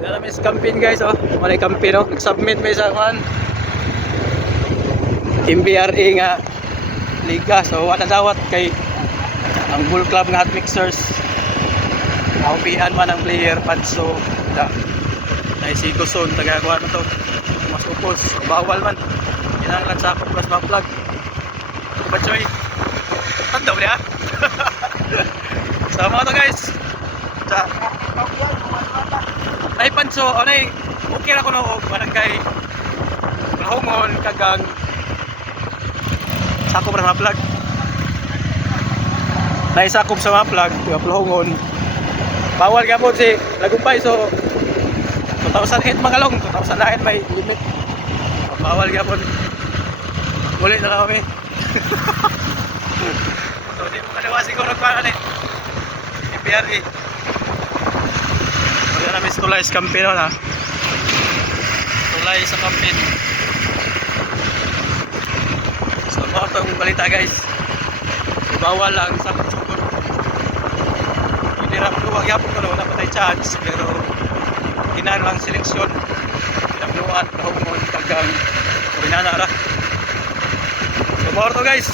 Dala may campaign guys, oh. Malay campaign, oh. Nag-submit may isa kuan. Team BRA nga liga. So wala dawat kay ang Bull Club nga hot mixers. Kaupian man ang player Panso. Da. Naisi ko son taga kuan to. Mas upos, bawal man. Kinahanglan sa ako plus ma-plug. Bachoy. Tanda ba niya? Sama to guys. Sa ay Panso, anay okay ra ko no barangay Palahongon kagang sakop ra ma-plug. Naisakop sa ma-plug, Palahongon. Bawal gapon si Lagumpay, so 2008 magalong, 2009 may limit. Bawal gapon. Muli na lang kami. So di mo kaliwa siguro para ni PRE. Wala na mis tulay sa kampiyon ha. Tulay sa kampiyon. So mga itong balita guys. Bawal lang sa sukod. Hindi rin luwag yapon ko na wala pa tayo chance. Pero kinahanglan lang seleksyon. Pinagluwaan, Palahongon, tagang Binanara. So mga ito guys.